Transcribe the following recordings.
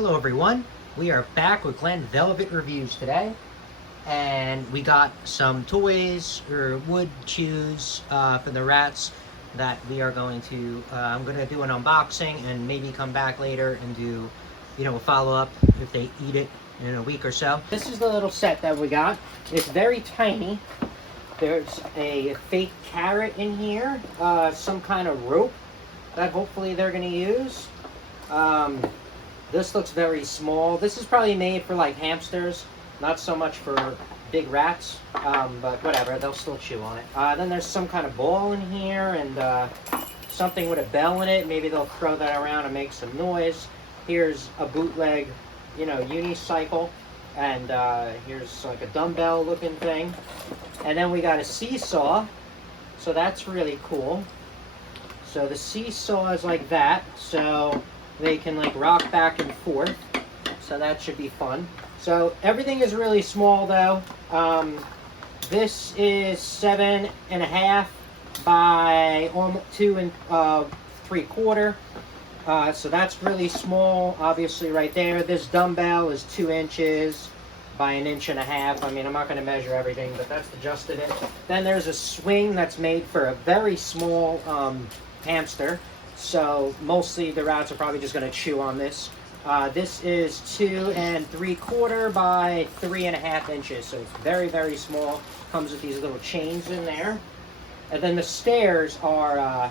Hello everyone, we are back with Glenn Velvet Reviews today, and we got some toys or wood chews for the rats that we are going to, I'm going to do an unboxing and maybe come back later and do, a follow-up if they eat it in a week or so. This is the little set that we got. It's very tiny. There's a fake carrot in here, some kind of rope that hopefully they're going to use. This looks very small. This is probably made for like hamsters, not so much for big rats, but whatever, they'll still chew on it. Then there's some kind of ball in here and something with a bell in it. Maybe they'll throw that around and make some noise. Here's a bootleg, unicycle, and here's like a dumbbell looking thing. And then we got a seesaw, so that's really cool. So the seesaw is like that, so they can like rock back and forth, so that should be fun. So everything is really small though. This is 7.5 by 2 3/4. So that's really small, obviously right there. This dumbbell is 2 inches by 1.5 inches. I mean, I'm not going to measure everything, but that's the gist of it. Then there's a swing that's made for a very small hamster. So mostly the rats are probably just going to chew on this. This is 2 3/4 by 3.5 inches. So it's very, very small. Comes with these little chains in there. And then the stairs are,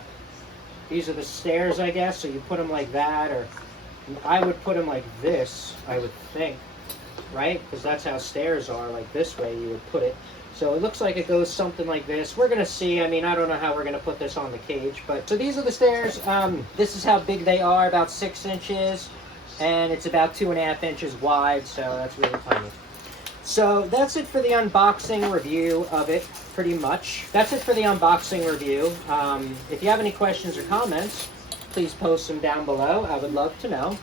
these are the stairs, I guess. So you put them like that, or I would put them like this, I would think, right? Because that's how stairs are, like this way you would put it. So it looks like it goes something like this. We're going to see. I mean, I don't know how we're going to put this on the cage. But so these are the stairs. This is how big they are, about 6 inches. And it's about 2.5 inches wide. So that's really tiny. So that's it for the unboxing review of it, pretty much. That's it for the unboxing review. If you have any questions or comments, please post them down below. I would love to know.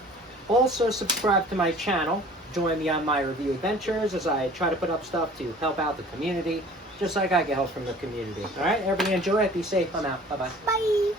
Also, subscribe to my channel. Join me on my review adventures as I try to put up stuff to help out the community, just like I get help from the community. All right, everybody enjoy it. Be safe. I'm out. Bye-bye. Bye.